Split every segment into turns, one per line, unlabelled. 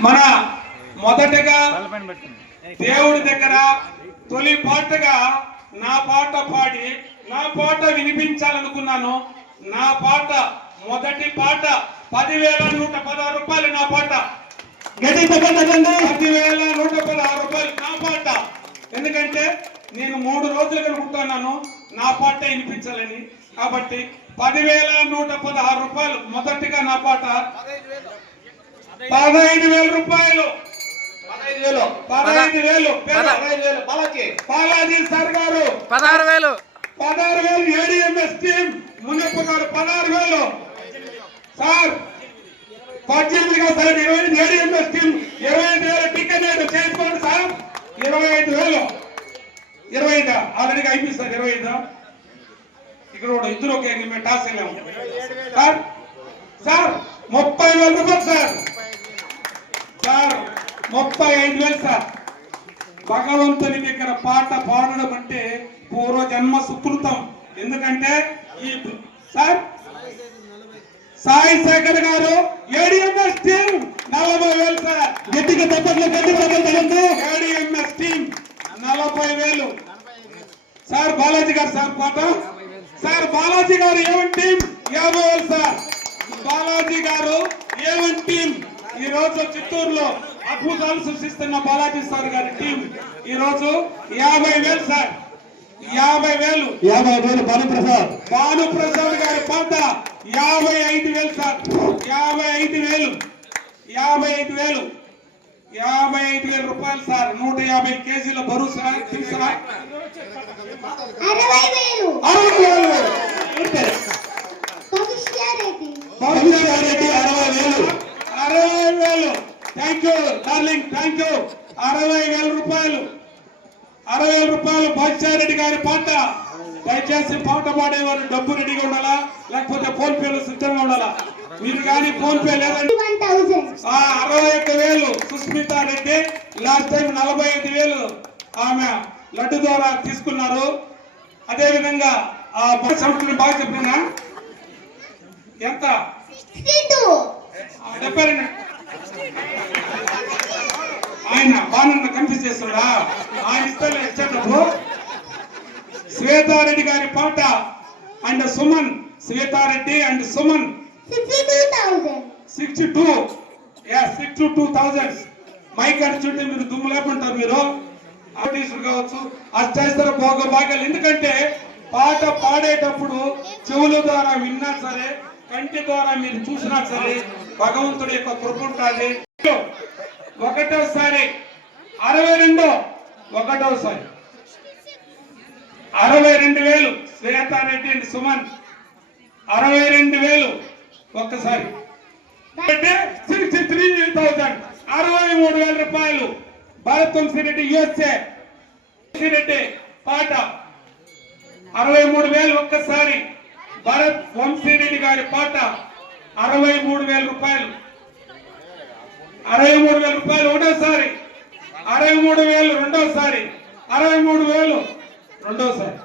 మన మొదటగా దేవుడి దగ్గర తొలి పాటగా నా పాట పాడి నా పాట వినిపించాలనుకున్నాను. నా పాట మొదటి పాట పదివేల నూట పదహారు రూపాయలు నా పాట. పదివేల నూట పదహారు రూపాయలు నా పాట. ఎందుకంటే నేను మూడు రోజులు కనుకుంటున్నాను నా పాట వినిపించాలని. కాబట్టి పదివేల నూట పదహారు రూపాయలు మొదటిగా నా పాట. పదహైదు వేల రూపాయలు.
పదహైదు వేలు. బాలాజీ.
సార్ గారు.
పదహారు వేలు.
పదహారు వేలు ఏడిఎంఎస్ టీం మునప్ప గారు పదహారు వేలు. సార్ పద్దెనిమిదిగా సార్ ఇరవై ఐదు ఏడిఎంఎస్ టీం ఇరవై ఐదు వేల టికెట్ చేసుకోండి సార్. ఇరవై ఐదు వేలు. ఇరవై ఐదు? ఆల్రెడీ అయిపోయింది సార్ ఇరవై ఐదు? ఇక్కడ కూడా ఇద్దరు ఒకే మేము టాస్ వెళ్ళాము. సార్ సార్ ముప్పై వేల రూపాయలు సార్. సార్ ముప్పై ఐదు వేలు సార్. భగవంతుని దగ్గర పాట పాడడం అంటే పూర్వజన్మ సుకృతం. ఎందుకంటే ఈ సార్ సాయి శేఖర్ గారు ఏడిఎంఎస్ టీం నలభై వేలు సార్.
గట్టిగా తప్పట్లు గట్టి తగ్గండి
ఏడిఎంఎస్ టీం నలభై వేలు. సార్ బాలాజీ గారు సార్ పాట? సార్ బాలాజీ గారు ఏవన్ టీం? యాభై వేలు సార్. బాలాజీ గారు ఏవన్ టీం? ఈ రోజు చిత్తూరులో అద్భుతాలు సృష్టిస్తున్న బాలాజీ సార్ గారి టీం. ఈ రోజు యాభై వేలు సార్. యాభై వేలు.
యాభై వేలు భానుప్రసాద్.
భాను ప్రసాద్ గారి పాట యాభై ఐదు వేలు సార్. యాభై ఐదు వేలు. యాభై ఐదు వేలు. యాభై ఐదు వేల రూపాయలు సార్. నూట యాభై కేజీల బరువు సార్. తెలుసా
అరవై వేలు.
అరవై
అరవై వేలు.
Thank you darling thank you అరవై వేల రూపాయలు. అరవై వేల రూపాయలు బాద్షారెడ్డి గారి పాట. దయచేసి పాట పాడేవారు డబ్బు రెడీగా ఉండాలా? లేకపోతే ఫోన్ పేలు సిద్ధంగా ఉండాలా? మీరు కానీ ఫోన్ పే లేదండి అరవై ఒక్క వేలు సుస్మిత రెడ్డి లాస్ట్ టైం నలభై ఐదు వేలు ఆమె లడ్డు ద్వారా తీసుకున్నారు. అదే విధంగా ఆ సంస్థని బాగా చెప్పినా? ఎంత?
సిక్స్టీ టూ
ఆయన బాగా కన్ఫ్యూజ్ చేస్తున్నా ఆయన ఇస్తాను ఇచ్చేటప్పుడు శ్వేతారెడ్డి గారి పాట and Suman Swetha Reddy and Suman.
Six two thousand
sixty two sixty two thousand mike అడిచుంటే మీరు దుమ్ము లేకుంటారు మీరు. ఆర్టిస్టులు కావచ్చు అష్టైస్తర భోగ భాగ్యాలు ఎందుకంటే పాట పాడేటప్పుడు చెవుల ద్వారా విన్నా సరే కంటి ద్వారా మీరు చూసినా సరే భగవంతుడి యొక్క కృప ఉంటుంది ఒకటోసారి అరవై రెండో ఒకటోసారి. అరవై రెండు వేలు శ్వేతారెడ్డి అండ్ సుమన్. అరవై రెండు వేలు ఒక్కసారి. సిక్స్టీ త్రీ థౌసండ్ అరవై మూడు వేల రూపాయలు. భరత్ తులసిరెడ్డి యుఎస్ఏ. తులసిరెడ్డి పాట. అరవై మూడు వేలు ఒక్కసారి. భరత్ వంశీరెడ్డి గారి పాట. అరవై మూడు వేల రూపాయలు. అరవై మూడు వేల రూపాయలు ఒకటోసారి. అరవై మూడు వేలు రెండోసారి. అరవై మూడు వేలు రెండోసారి.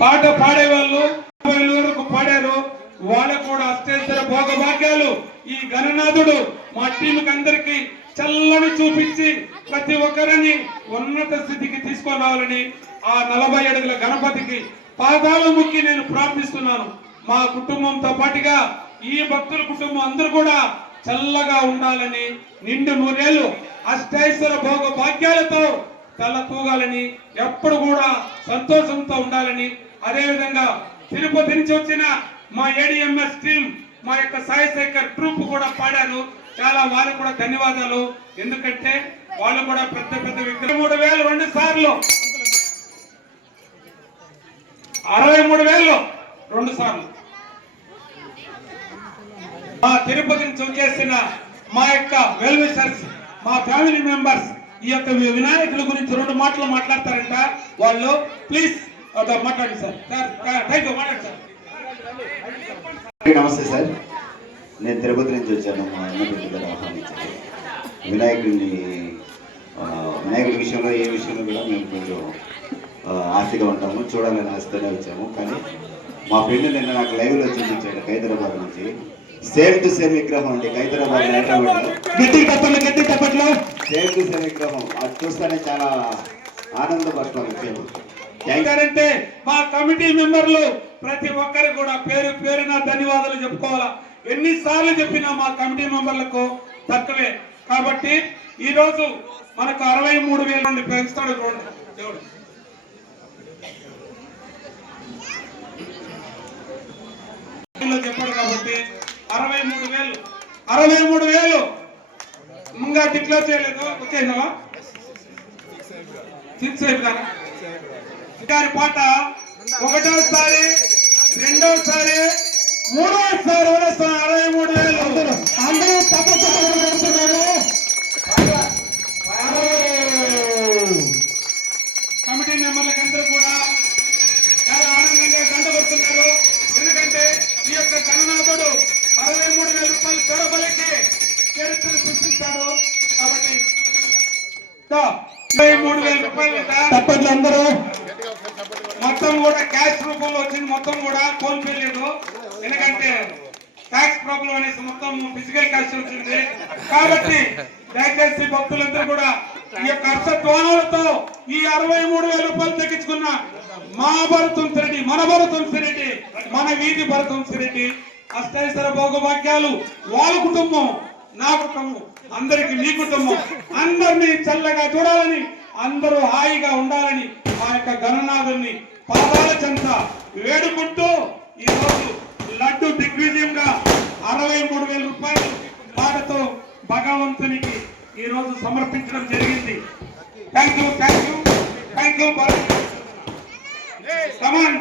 పాట పాడేవాళ్ళు వాళ్ళు వరకు పాడారు. వాళ్ళకు కూడా అత్యంతర భోగభాగ్యాలు. ఈ గణనాథుడు మా టీంకి అందరికి చల్లని చూపించి ప్రతి ఒక్కరిని ఉన్నత స్థితికి తీసుకొని రావాలని ఆ నలభై అడుగుల గణపతికి పాదాల ముక్కి నేను ప్రార్థిస్తున్నాను. మా కుటుంబంతో పాటుగా ఈ భక్తుల కుటుంబం అందరూ కూడా చల్లగా ఉండాలని నిండు నూరేళ్ళు అష్టైశ్వర భోగ భాగ్యాలతో తల తూగాలని ఎప్పుడు కూడా సంతోషంతో ఉండాలని అదే విధంగా తిరుపతి నుంచి వచ్చిన మా ఏడిఎంఎస్ టీం మా యొక్క సాయి శేఖర్ ట్రూప్ కూడా పాడారు. చాలా వారికి కూడా ధన్యవాదాలు. ఎందుకంటే వాళ్ళు కూడా పెద్ద పెద్ద విగ్రహం మూడు వేలు రెండు సార్లు. అరవై మూడు వేలు రెండు సార్లు. మా తిరుపతిని చూచేసిన మా యొక్క వెల్విషర్స్ మా ఫ్యామిలీ మెంబర్స్ ఈ యొక్క వినాయకుల గురించి రెండు మాటలు మాట్లాడతారంట. వాళ్ళు ప్లీజ్ మాట్లాడండి సార్. సార్ థ్యాంక్ యూ మాట్లాడండి సార్.
నమస్తే సార్. నేను తిరుపతి నుంచి వచ్చాను మా అన్నపెట్టి గారు ఆహ్వానించారు. వినాయకుడిని వినాయకుడి విషయంలో ఏ విషయంలో కూడా మేము కొంచెం ఆస్తిగా ఆశగా ఉంటాము చూడాలని ఆశతోనే వచ్చాము. కానీ మా ఫ్రెండ్ నిన్న నాకు లైవ్లో చూపించాడు హైదరాబాద్ నుంచి. సేమ్ టు సేమ్ విగ్రహం అండి హైదరాబాద్
గట్టి తప్పట్లు గట్టి తప్పట్లు
సేమ్ టు సేమ్ విగ్రహం. అది చూస్తేనే చాలా ఆనందపడతాం థ్యాంక్
ఏంటంటే మా కమిటీ మెంబర్లు ప్రతి ఒక్కరు కూడా పేరు పేరున ధన్యవాదాలు చెప్పుకోవాలా? ఎన్నిసార్లు చెప్పినా మా కమిటీ మెంబర్లకు తక్కువే. కాబట్టి ఈ రోజు మనకు అరవై మూడు వేల నుండి పెంచుతాడు చూడండి దేవుడు లో చెప్పాడు కాబట్టి అరవై మూడు వేలు అరవై మూడు వేలు. ఇంకా డిక్లేర్ చేయలేదు. వచ్చేసినావా ఫిక్స్ అయిపోయినా గారి పాట ఒకటోసారి రెండోసారి మూడోసారి అరవై మూడు వేలు.
అందరూ తప్పట్లు
చరిత్ర సృష్టిస్తాడు కాబట్టి దా, ఇరవై మూడు వేల రూపాయలు దా.
తప్పట్లు అందరూ.
మొత్తం కూడా క్యాష్ రూపంలో వచ్చింది. మొత్తం కూడా ఫోన్ పే లేదు. ఎందుకంటే ట్యాక్స్ ప్రాబ్లం అనేసి మొత్తం ఫిజికల్ క్యాష్ వచ్చింది. కాబట్టి దయచేసి భక్తులందరూ కూడా ఈ యొక్క అర్థత్వానాలతో ఈ అరవై మూడు వేల రూపాయలు తగ్గించుకున్న మా భరతం రెడ్డి మన భరతం రెడ్డి మన వీధి భరతం రెడ్డి అష్టైశ్వర భోగభాగ్యాలు వాళ్ళ కుటుంబం నా కుటుంబం అందరికి మీ కుటుంబం. అందరినీ చల్లగా చూడాలని అందరూ హాయిగా ఉండాలని ఆ యొక్క గణనాథుని పాదాల చెంత వేడుకుంటూ ఈరోజు లడ్డు దిగ్విజయంగా అరవై మూడు వేల రూపాయలు పాటతో భగవంతునికి ఈరోజు సమర్పించడం జరిగింది. Thank you thank you thank you come on